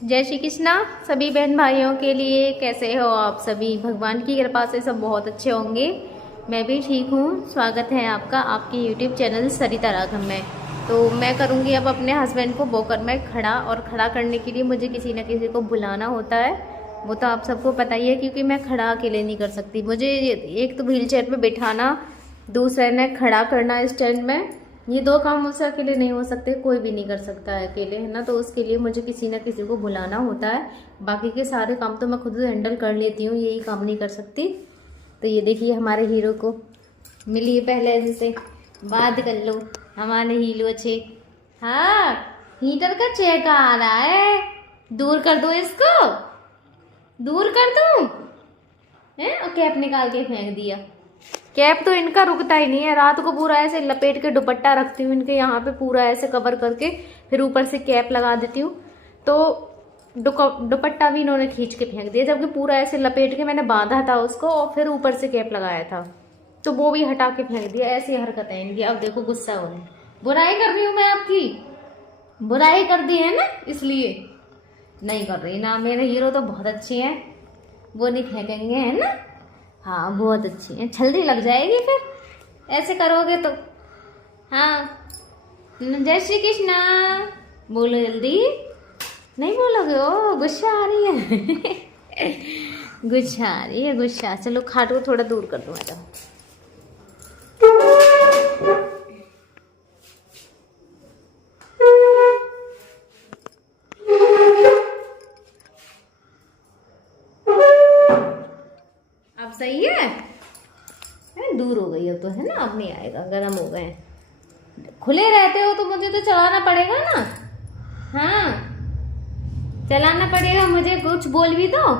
जय श्री कृष्णा सभी बहन भाइयों के लिए। कैसे हो आप सभी? भगवान की कृपा से सब बहुत अच्छे होंगे। मैं भी ठीक हूँ। स्वागत है आपका आपके YouTube चैनल सरिता राघव में। तो मैं करूँगी अब अपने हस्बैंड को वॉकर में खड़ा, और खड़ा करने के लिए मुझे किसी न किसी को बुलाना होता है। वो तो आप सबको पता ही है, क्योंकि मैं खड़ा अकेले नहीं कर सकती। मुझे एक तो व्हील चेयर पर बिठाना, दूसरे ने खड़ा करना स्टैंड में, ये दो काम मुझसे अकेले नहीं हो सकते। कोई भी नहीं कर सकता है अकेले, है ना। तो उसके लिए मुझे किसी ना किसी को बुलाना होता है। बाकी के सारे काम तो मैं खुद हैंडल कर लेती हूँ, यही काम नहीं कर सकती। तो ये देखिए हमारे हीरो को मिलिए पहले जिसे बात कर लो। हमारे हीरो अच्छे। हाँ, हीटर का चेहका आ रहा है, दूर कर दो इसको, दूर कर दूँ है। और कैप निकाल के फेंक दिया। कैप तो इनका रुकता ही नहीं है। रात को पूरा ऐसे लपेट के दुपट्टा रखती हूँ इनके यहाँ पे, पूरा ऐसे कवर करके, फिर ऊपर से कैप लगा देती हूँ। तो दुपट्टा भी इन्होंने खींच के फेंक दिया, जबकि पूरा ऐसे लपेट के मैंने बांधा था उसको, और फिर ऊपर से कैप लगाया था, तो वो भी हटा के फेंक दिया। ऐसी हरकत है इनकी। अब देखो गुस्सा हो रही, बुराई कर रही हूँ मैं आपकी, बुराई कर दी है ना, इसलिए नहीं कर रही ना। मेरे हीरो तो बहुत अच्छे हैं, वो नहीं फेंकेंगे, है ना। हाँ बहुत अच्छी है, जल्दी लग जाएगी फिर ऐसे करोगे तो। हाँ, जय श्री कृष्णा बोलो जल्दी। नहीं बोलोगे? ओ गुस्सा आ रही है गुस्सा आ रही है, गुस्सा। चलो खाट को थोड़ा दूर कर दो मैडम। अब सही है, दूर हो गई अब तो, है ना। अब नहीं आएगा, गर्म हो गए। खुले रहते हो तो मुझे तो चलाना पड़ेगा ना। हाँ चलाना पड़ेगा मुझे। कुछ बोल भी दो,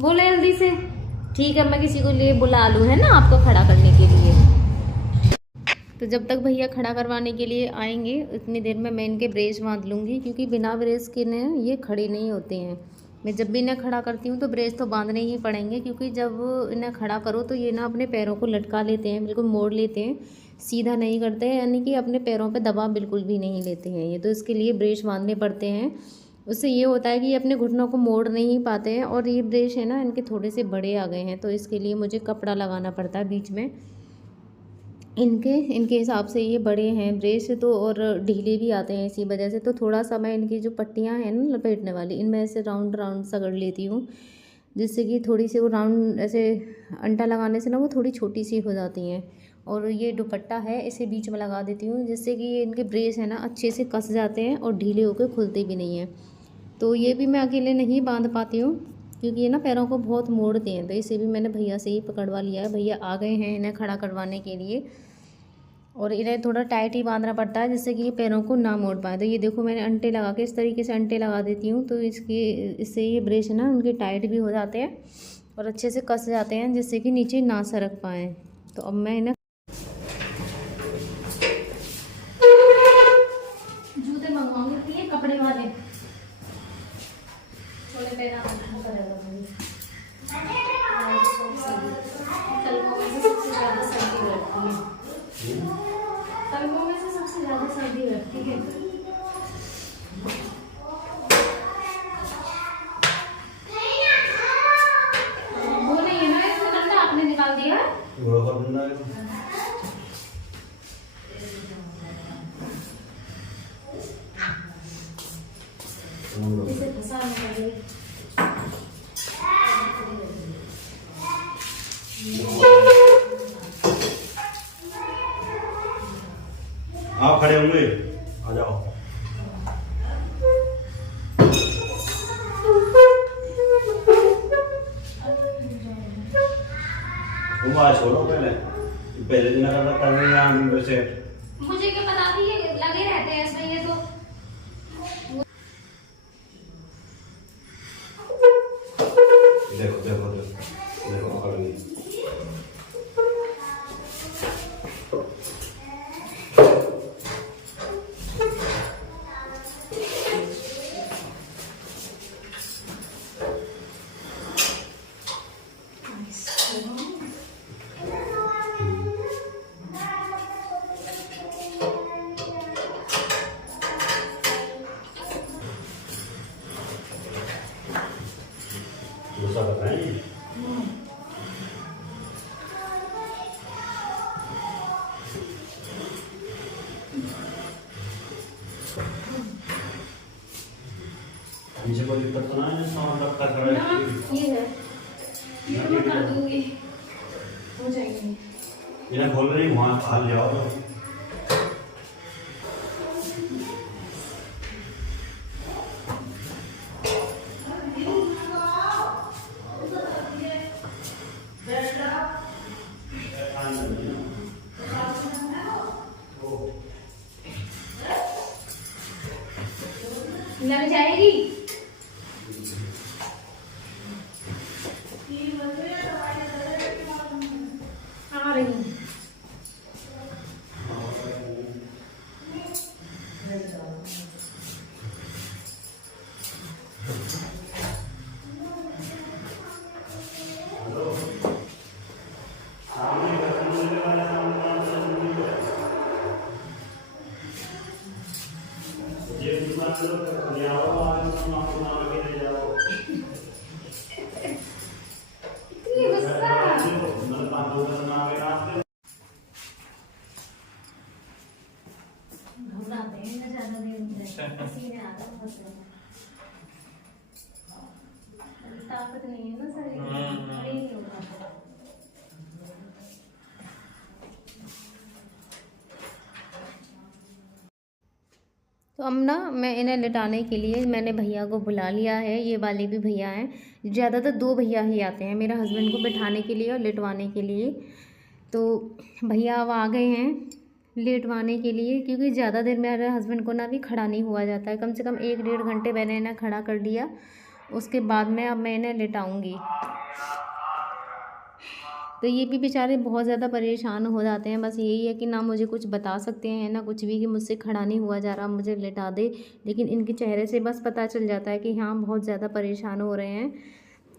बोलो जल्दी से। ठीक है, मैं किसी को लिए बुला लूँ, है ना, आपको खड़ा करने के लिए। तो जब तक भैया खड़ा करवाने के लिए आएंगे उतनी देर में मैं इनके ब्रेस बांध लूँगी, क्योंकि बिना ब्रेस के ने ये खड़े नहीं होते हैं। मैं जब भी इन्हें खड़ा करती हूँ तो ब्रेस तो बांधने ही पड़ेंगे, क्योंकि जब इन्हें खड़ा करो तो ये ना अपने पैरों को लटका लेते हैं, बिल्कुल मोड़ लेते हैं, सीधा नहीं करते हैं, यानी कि अपने पैरों पे दबाव बिल्कुल भी नहीं लेते हैं ये। तो इसके लिए ब्रेस बांधने पड़ते हैं। उससे ये होता है कि ये अपने घुटनों को मोड़ नहीं पाते हैं। और ये ब्रेस है ना, इनके थोड़े से बड़े आ गए हैं, तो इसके लिए मुझे कपड़ा लगाना पड़ता है बीच में। इनके हिसाब से ये बड़े हैं ब्रेस तो, और ढीले भी आते हैं इसी वजह से। तो थोड़ा सा मैं इनकी जो पट्टियां हैं ना लपेटने वाली, इनमें ऐसे राउंड राउंड सा कर लेती हूँ, जिससे कि थोड़ी सी वो राउंड ऐसे अंटा लगाने से ना वो थोड़ी छोटी सी हो जाती हैं। और ये दुपट्टा है, इसे बीच में लगा देती हूँ, जिससे कि ये इनके ब्रेस है ना अच्छे से कस जाते हैं और ढीले होकर खुलते भी नहीं हैं। तो ये भी मैं अकेले नहीं बांध पाती हूँ, क्योंकि ये ना पैरों को बहुत मोड़ते हैं। तो इसे भी मैंने भैया से ही पकड़वा लिया है। भैया आ गए हैं इन्हें खड़ा करवाने के लिए, और इन्हें थोड़ा टाइट ही बांधना पड़ता है, जिससे कि ये पैरों को ना मोड़ पाए। तो ये देखो मैंने अंटे लगा के, इस तरीके से अंटे लगा देती हूँ, तो इससे ये ब्रेस है ना उनके टाइट भी हो जाते हैं और अच्छे से कस जाते हैं, जिससे कि नीचे ना सरक पाएँ। तो अब मैं इन्हें जूते मंगवाऊंगी, कपड़े वाले छोले पैर तलवों में से सबसे ज़्यादा सर्दी रहती है। वो नहीं है ना, इसमें डंडा आपने निकाल दिया है। इसे फंसा निकालिए। आप खड़े होंगे, आ जाओ। तुम आज छोड़ो, पहले दिन अगर कर रहे हैं वैसे। मुझे क्या पता थी ये लगे रहते हैं इसमें। ये तो देखो देखो देखो देखो पकड़ गई। दूसरा बताएं। मुझे कोई दिक्कत तो ना है, सामान रखा खड़ा है। ये है, ये तो मैं कर दूंगी, हो जाएंगे। इन्हें खोल रही वहाँ हाल जाओ तो। लग जाएगी। आ रही हूँ। ये दुकान से ले आओ, आज तुम आपको नाम के ले जाओ। इतनी गुस्सा। मतलब 5 का नाम है आपके। घबराते हैं ना ज़्यादा देर में, पसीने आ रहे हैं बहुत ज़्यादा। ताकत नहीं है ना शरीर में, खड़े नहीं हो पाते। तो अब ना मैं इन्हें लिटाने के लिए मैंने भैया को बुला लिया है। ये वाले भी भैया हैं, ज़्यादातर 2 भैया ही आते हैं मेरे हस्बैंड को बिठाने के लिए और लिटवाने के लिए। तो भैया अब आ गए हैं लेटवाने के लिए, क्योंकि ज़्यादा देर मेरे हस्बैंड को ना भी खड़ा नहीं हुआ जाता है। कम से कम 1-1.5 घंटे मैंने इन्हें खड़ा कर दिया, उसके बाद में अब मैं इन्हें लिटाऊँगी। तो ये भी बेचारे बहुत ज़्यादा परेशान हो जाते हैं। बस यही है कि ना मुझे कुछ बता सकते हैं ना कुछ भी, कि मुझसे खड़ा नहीं हुआ जा रहा, मुझे लिटा दे। लेकिन इनके चेहरे से बस पता चल जाता है कि हाँ बहुत ज़्यादा परेशान हो रहे हैं।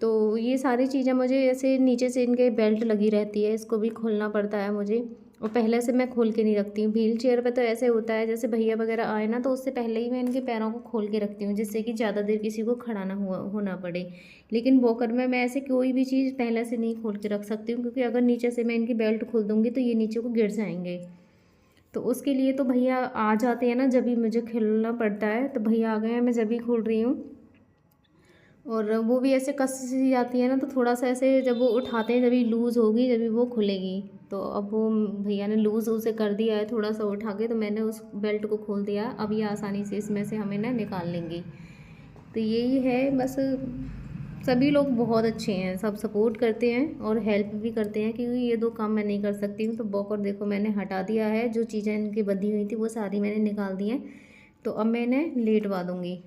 तो ये सारी चीज़ें मुझे ऐसे नीचे से इनके बेल्ट लगी रहती है, इसको भी खोलना पड़ता है मुझे। और पहले से मैं खोल के नहीं रखती हूँ। व्हील चेयर पर तो ऐसे होता है, जैसे भैया वगैरह आए ना तो उससे पहले ही मैं इनके पैरों को खोल के रखती हूँ, जिससे कि ज़्यादा देर किसी को खड़ा ना होना पड़े। लेकिन वॉकर में मैं ऐसे कोई भी चीज़ पहले से नहीं खोल के रख सकती हूँ, क्योंकि अगर नीचे से मैं इनकी बेल्ट खोल दूँगी तो ये नीचे को गिर जाएंगे। तो उसके लिए तो भैया आ जाते हैं ना, जब भी मुझे खोलना पड़ता है। तो भैया आ गए हैं, मैं जब भी खोल रही हूँ। और वो भी ऐसे कस सी जाती है ना, तो थोड़ा सा ऐसे जब वो उठाते हैं जब भी लूज़ होगी, जब भी वो खुलेगी। तो अब वो भैया ने लूज़ उसे कर दिया है थोड़ा सा उठा के, तो मैंने उस बेल्ट को खोल दिया। अब ये आसानी से इसमें से हमें ना निकाल लेंगे। तो यही है बस। सभी लोग बहुत अच्छे हैं, सब सपोर्ट करते हैं और हेल्प भी करते हैं, क्योंकि ये 2 काम मैं नहीं कर सकती हूँ। तो बॉकर देखो मैंने हटा दिया है, जो चीज़ें इनकी बंधी हुई थी वो सारी मैंने निकाल दी हैं। तो अब मैं इन्हें लेटवा दूँगी।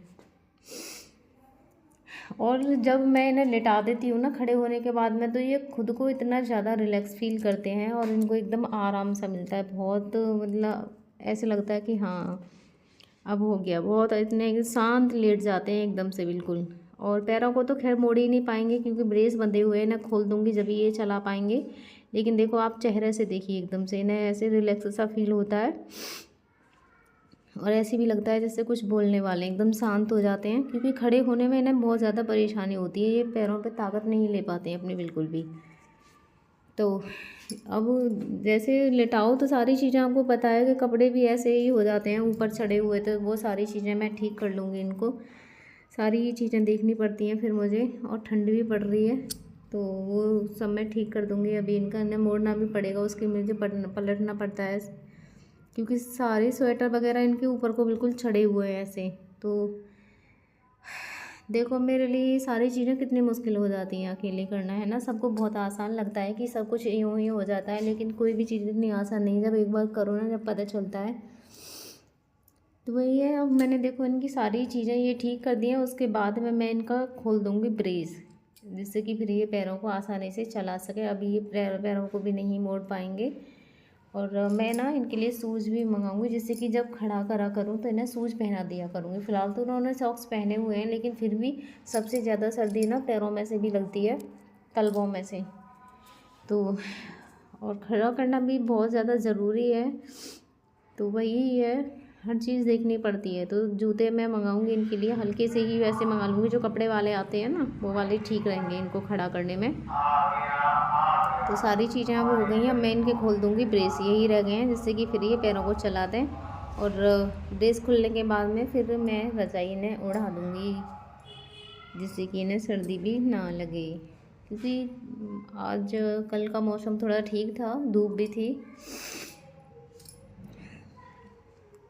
और जब मैं इन्हें लिटा देती हूँ ना खड़े होने के बाद में, तो ये खुद को इतना ज़्यादा रिलैक्स फील करते हैं और इनको एकदम आराम सा मिलता है। बहुत मतलब ऐसे लगता है कि हाँ अब हो गया, बहुत इतने शांत लेट जाते हैं एकदम से बिल्कुल। और पैरों को तो खैर मोड़ ही नहीं पाएंगे, क्योंकि ब्रेस बंधे हुए हैं ना, खोल दूँगी जब ये चला पाएंगे। लेकिन देखो आप चेहरे से देखिए, एकदम से इन्हें ऐसे रिलैक्स सा फील होता है। और ऐसे भी लगता है जैसे कुछ बोलने वाले, एकदम शांत हो जाते हैं। क्योंकि खड़े होने में इन्हें बहुत ज़्यादा परेशानी होती है, ये पैरों पे ताकत नहीं ले पाते हैं अपने बिल्कुल भी। तो अब जैसे लेटाओ तो सारी चीज़ें आपको पता है कि कपड़े भी ऐसे ही हो जाते हैं ऊपर चढ़े हुए, तो वो सारी चीज़ें मैं ठीक कर लूँगी। इनको सारी चीज़ें देखनी पड़ती हैं फिर मुझे, और ठंड भी पड़ रही है तो वो सब मैं ठीक कर दूँगी। अभी इनका इन्हें मोड़ना भी पड़ेगा, उसके मुझे पलटना पड़ता है, क्योंकि सारे स्वेटर वगैरह इनके ऊपर को बिल्कुल चढ़े हुए हैं ऐसे। तो देखो मेरे लिए ये सारी चीज़ें कितनी मुश्किल हो जाती हैं अकेले करना, है ना। सबको बहुत आसान लगता है कि सब कुछ यूँ ही हो जाता है, लेकिन कोई भी चीज़ इतनी आसान नहीं, जब एक बार करो ना जब पता चलता है। तो वही है, अब मैंने देखो इनकी सारी चीज़ें ये ठीक कर दी हैं। उसके बाद में मैं इनका खोल दूँगी ब्रेस, जिससे कि फिर ये पैरों को आसानी से चला सके। अभी ये पैरों को भी नहीं मोड़ पाएंगे। और मैं ना इनके लिए शूज़ भी मंगाऊंगी, जिससे कि जब खड़ा करा करूँ तो इन्हें शूज़ पहना दिया करूँगी। फ़िलहाल तो उन्होंने सॉक्स पहने हुए हैं, लेकिन फिर भी सबसे ज़्यादा सर्दी ना पैरों में से भी लगती है, तलवों में से। तो और खड़ा करना भी बहुत ज़्यादा ज़रूरी है। तो वही है, हर चीज़ देखनी पड़ती है। तो जूते मैं मंगाऊंगी इनके लिए हल्के से ही वैसे मंगा लूँगी, जो कपड़े वाले आते हैं ना वो वाले ठीक रहेंगे इनको खड़ा करने में। तो सारी चीज़ें अब हो गई हैं। अब मैं इनके खोल दूँगी ब्रेस, यही रह गए हैं जिससे कि फिर ये पैरों को चला दें। और ब्रेस खुलने के बाद में फिर मैं रजाई इन्हें उड़ा दूँगी, जिससे कि इन्हें सर्दी भी ना लगे। क्योंकि आज कल का मौसम थोड़ा ठीक था, धूप भी थी।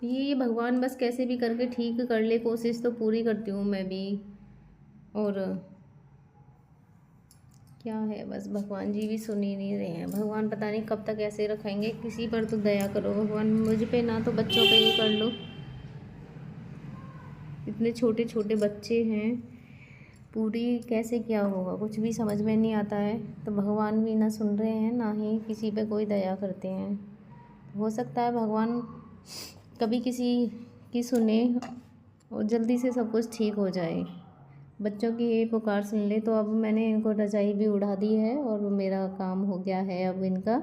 ये भगवान बस कैसे भी करके ठीक कर ले, कोशिश तो पूरी करती हूँ मैं भी। और क्या है, बस भगवान जी भी सुन ही नहीं रहे हैं। भगवान पता नहीं कब तक ऐसे रखेंगे। किसी पर तो दया करो भगवान, मुझ पे ना तो बच्चों पे ही कर लो। इतने छोटे छोटे बच्चे हैं, पूरी कैसे क्या होगा कुछ भी समझ में नहीं आता है। तो भगवान भी ना सुन रहे हैं, ना ही किसी पे कोई दया करते हैं। हो सकता है भगवान कभी किसी की सुने और जल्दी से सब कुछ ठीक हो जाए। बच्चों की ये पुकार सुन ले। तो अब मैंने इनको रजाई भी उड़ा दी है और मेरा काम हो गया है अब इनका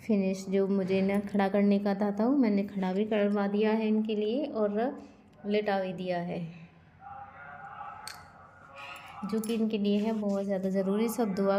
फिनिश। जो मुझे इन्हें खड़ा करने का था वो मैंने खड़ा भी करवा दिया है इनके लिए, और लेटा भी दिया है, जो कि इनके लिए है बहुत ज़्यादा ज़रूरी। सब दुआ